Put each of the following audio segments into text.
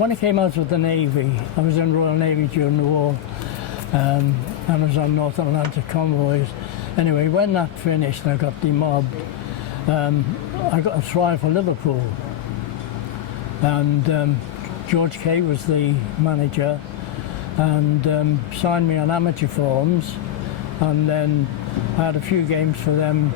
when I came out of the Navy, I was in Royal Navy during the war, and I was on North Atlantic convoys. Anyway, when that finished and I got demobbed, I got a trial for Liverpool, and George Kay was the manager, and signed me on amateur forms, and then I had a few games for them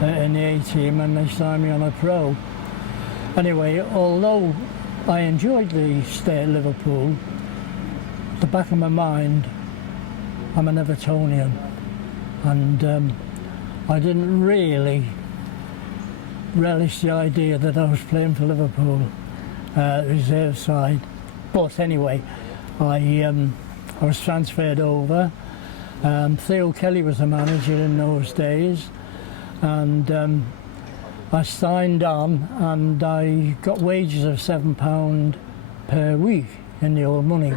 in the A team, and they signed me on a pro. Anyway, although I enjoyed the stay at Liverpool, at the back of my mind, I'm an Evertonian, and I didn't really relish the idea that I was playing for Liverpool, reserve side. But anyway, I was transferred over. Theo Kelly was the manager in those days, and I signed on, and I got wages of £7 per week in the old money.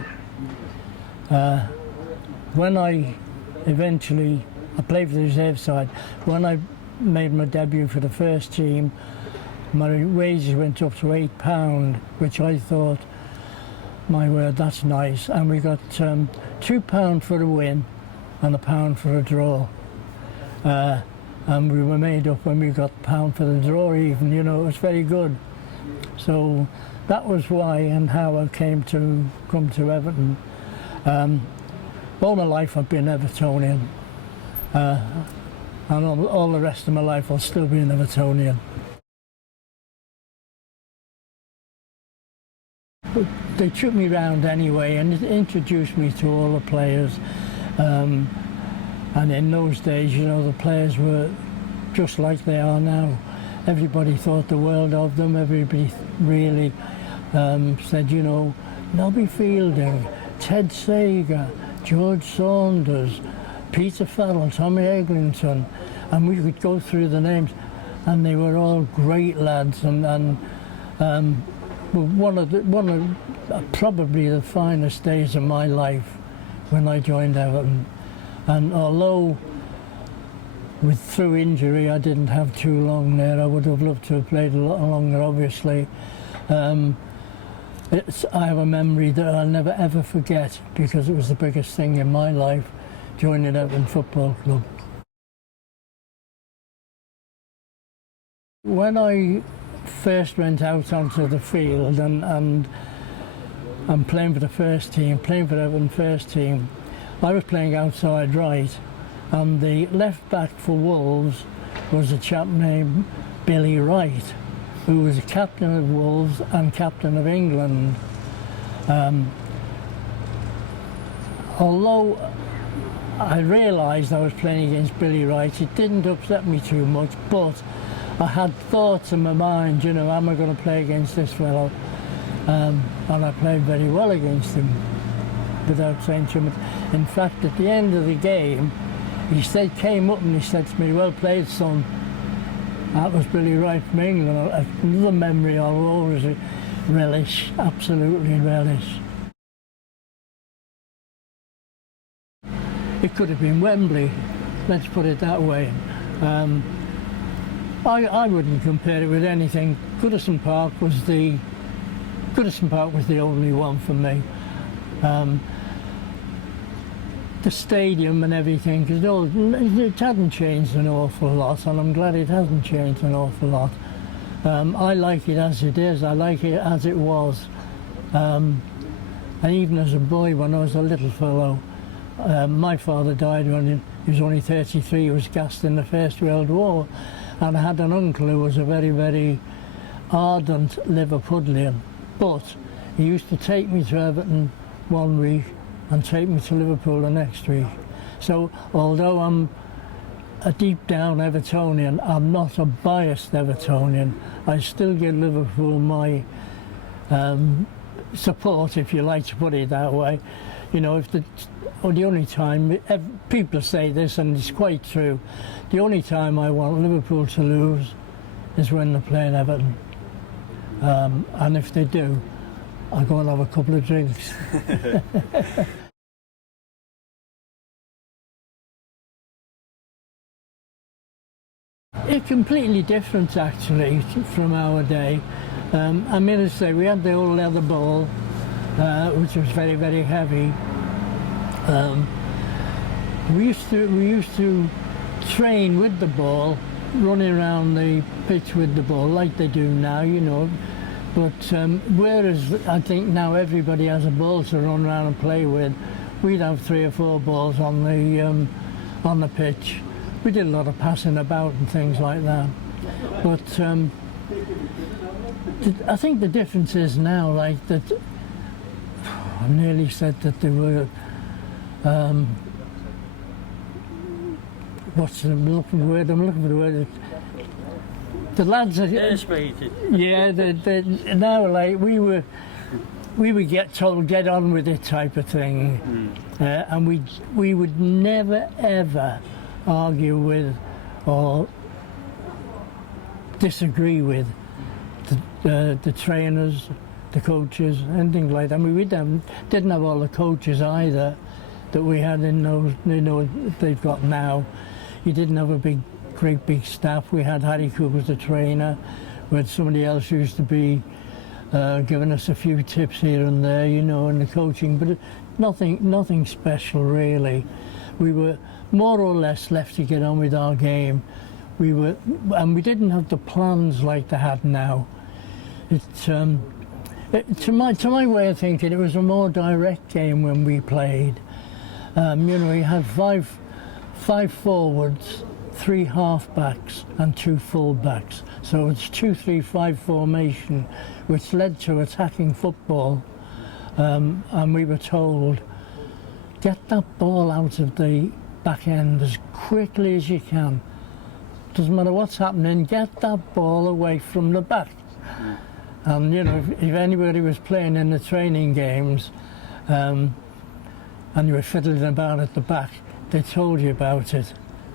When I played for the reserve side. When I made my debut for the first team, my wages went up to £8, which I thought, my word, that's nice. And we got £2 for a win and £1 for a draw. And we were made up when we got £1 for the draw even, you know, it was very good. So that was why and how I come to Everton. All my life I've been Evertonian, and all the rest of my life I'll still be an Evertonian. But they took me round anyway and introduced me to all the players. And in those days, you know, the players were just like they are now. Everybody thought the world of them. Everybody really said, you know, Nobby Fielding, Ted Sager, George Saunders, Peter Farrell, Tommy Eglinton, and we could go through the names, and they were all great lads, and one of probably the finest days of my life when I joined Everton. And although through injury I didn't have too long there, I would have loved to have played a lot longer, obviously. I have a memory that I'll never ever forget, because it was the biggest thing in my life, joining Everton Football Club. When I first went out onto the field and playing for the first team, playing for Everton first team, I was playing outside right, and the left back for Wolves was a chap named Billy Wright, who was captain of Wolves and captain of England. Although I realised I was playing against Billy Wright, it didn't upset me too much, but I had thoughts in my mind, you know, am I going to play against this fellow? And I played very well against him, without saying too much. In fact, at the end of the game, came up and he said to me, "Well played, son." That was Billy Wright from England. Another memory I'll always relish, absolutely relish. It could have been Wembley, let's put it that way. I wouldn't compare it with anything. Goodison Park was the only one for me. The stadium and everything, because it hadn't changed an awful lot, and I'm glad it hasn't changed an awful lot. I like it as it is, I like it as it was. And even as a boy, when I was a little fellow, my father died when he was only 33, he was gassed in the First World War, and I had an uncle who was a very, very ardent Liverpudlian, but he used to take me to Everton one week and take me to Liverpool the next week. So although I'm a deep down Evertonian, I'm not a biased Evertonian. I still give Liverpool my support, if you like to put it that way. You know, if the only time, people say this and it's quite true, the only time I want Liverpool to lose is when they're playing Everton. And if they do, I'll go and have a couple of drinks. It's completely different, actually, from our day. I mean, as I say, we had the old leather ball, which was very, very heavy. We used to train with the ball, running around the pitch with the ball like they do now, you know. But whereas I think now everybody has a ball to run around and play with, we'd have 3 or 4 balls on the pitch. We did a lot of passing about and things like that. But I think the difference is now, like that. I nearly said that they were. What's I'm looking for the word? I'm looking for the word. The lads are. Yeah, they now like we would get told get on with it type of thing, and we would never ever argue with or disagree with the trainers, the coaches, anything like that. I mean, we didn't have all the coaches either that we had in those, you know, they've got now. You didn't have a great big staff. We had Harry Cook as the trainer. We had somebody else who used to be giving us a few tips here and there, you know, in the coaching, but nothing special really. We were more or less left to get on with our game. And we didn't have the plans like they had now. To my way of thinking, it was a more direct game when we played. You know, we had five forwards, 3 half-backs and 2 full-backs. So it's 2-3-5 formation, which led to attacking football. And we were told, get that ball out of the back end as quickly as you can. Doesn't matter what's happening, get that ball away from the back. And you know, if anybody was playing in the training games and you were fiddling about at the back, they told you about it.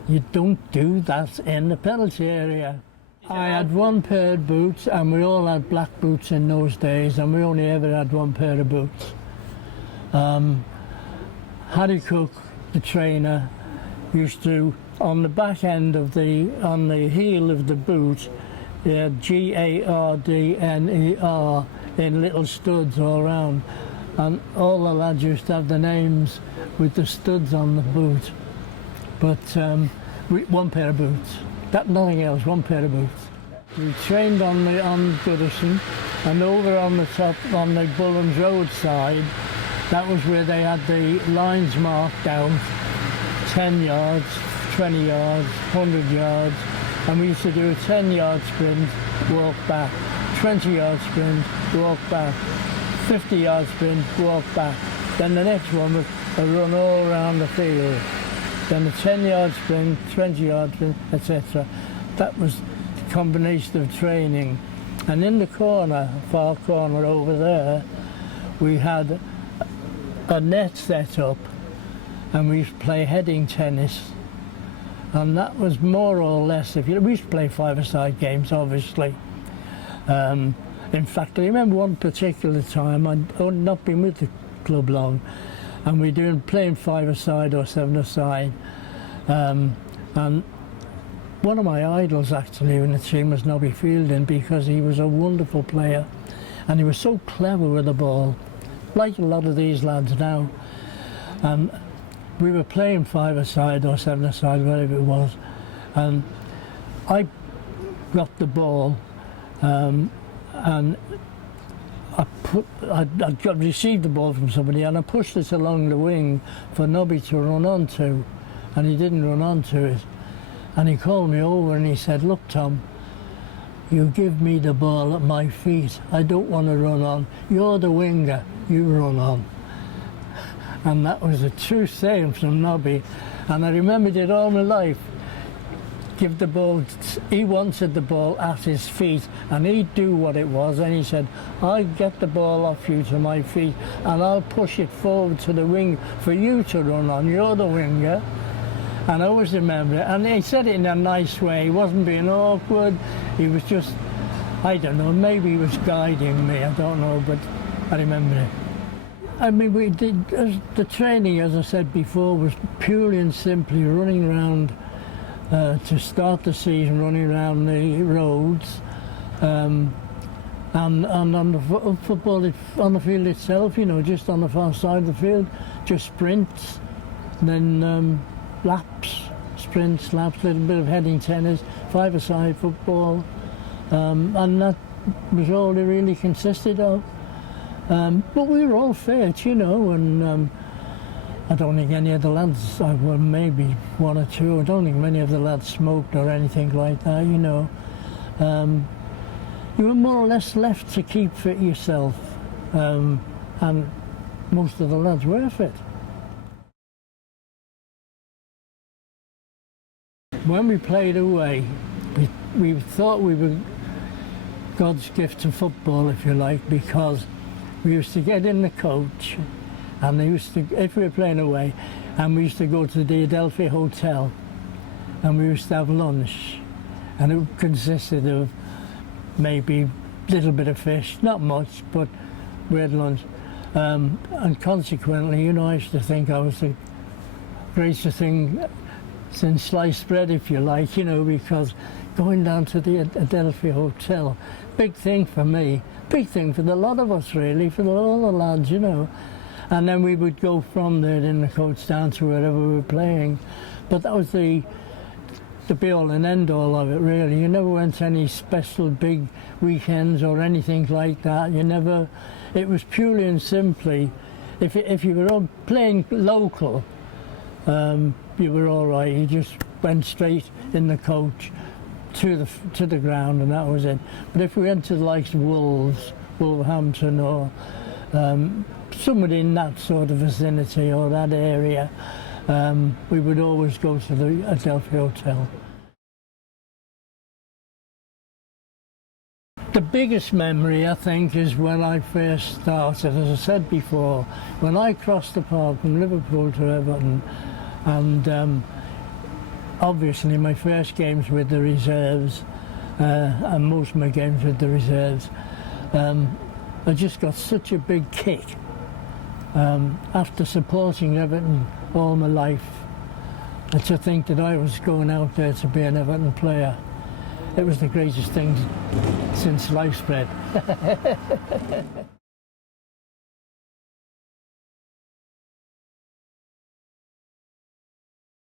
You don't do that in the penalty area. I had 1 pair of boots, and we all had black boots in those days, and we only ever had 1 pair of boots. Harry Cook, the trainer, used to, on the back end of on the heel of the boot, Gardner in little studs all around, and all the lads used to have the names with the studs on the boot. But 1 pair of boots, nothing else, 1 pair of boots. We trained on Goodison, and over on the top, on the Bullen's Road side, that was where they had the lines marked out, 10 yards, 20 yards, 100 yards, and we used to do a 10-yard sprint, walk back, 20-yard sprint, walk back, 50-yard sprint, walk back. Then the next one was a run all around the field. Then a 10-yard sprint, 20-yard sprint, etc. That was the combination of training. And in the corner, far corner over there, we had a net set up, and we used to play heading tennis. And that was more or less, we used to play 5-a-side games, obviously. In fact, I remember one particular time, I'd not been with the club long, and we were playing 5-a-side or 7-a-side. And one of my idols actually in the team was Nobby Fielding, because he was a wonderful player, and he was so clever with the ball, like a lot of these lads now. And we were playing 5-a-side or 7-a-side, whatever it was, and I got the ball, and I received the ball from somebody, and I pushed it along the wing for Nobby to run onto, and he didn't run onto it. And he called me over and he said, "Look, Tom, you give me the ball at my feet. I don't want to run on. You're the winger, you run on." And that was a true saying from Nobby, and I remembered it all my life. Give the ball, he wanted the ball at his feet, and he'd do what it was, and he said, "I'll get the ball off you to my feet, and I'll push it forward to the wing for you to run on. You're the winger." And I always remember it, and he said it in a nice way. He wasn't being awkward, he was just, I don't know, maybe he was guiding me, I don't know, but I remember it. I mean, we did, the training, as I said before, was purely and simply running around to start the season, running around the roads, and and on the football, on the field itself, you know, just on the far side of the field, just sprints, then laps, sprints, laps, a little bit of heading tennis, five-a-side football, and that was all it really consisted of. But we were all fit, you know, and I don't think any of the lads, well, maybe one or two, I don't think many of the lads smoked or anything like that, you know. You were more or less left to keep fit yourself, and most of the lads were fit. When we played away, we thought we were God's gift to football, if you like, because we used to get in the coach, and they used to, if we were playing away, and we used to go to the Efpf hotel, and we used to have lunch, and it consisted of maybe a little bit of fish, not much, but we had lunch. And consequently, you know, I used to think I was the greatest thing since sliced bread, if you like, you know, because going down to the Efpf hotel, big thing for me, big thing for the lot of us really, for all the lads, you know. And then we would go from there in the coach down to wherever we were playing. But that was the be-all and end-all of it, really. You never went to any special big weekends or anything like that. You never. It was purely and simply, if you were all playing local, you were all right. You just went straight in the coach to the ground, and that was it. But if we went to the likes of Wolves, Wolverhampton, or somebody in that sort of vicinity or that area, we would always go to the Efpf hotel. The biggest memory, I think, is when I first started. As I said before, when I crossed the park from Liverpool to Everton, and obviously my first games with the reserves, and most of my games with the reserves, I just got such a big kick after supporting Everton all my life, and to think that I was going out there to be an Everton player. It was the greatest thing since sliced bread.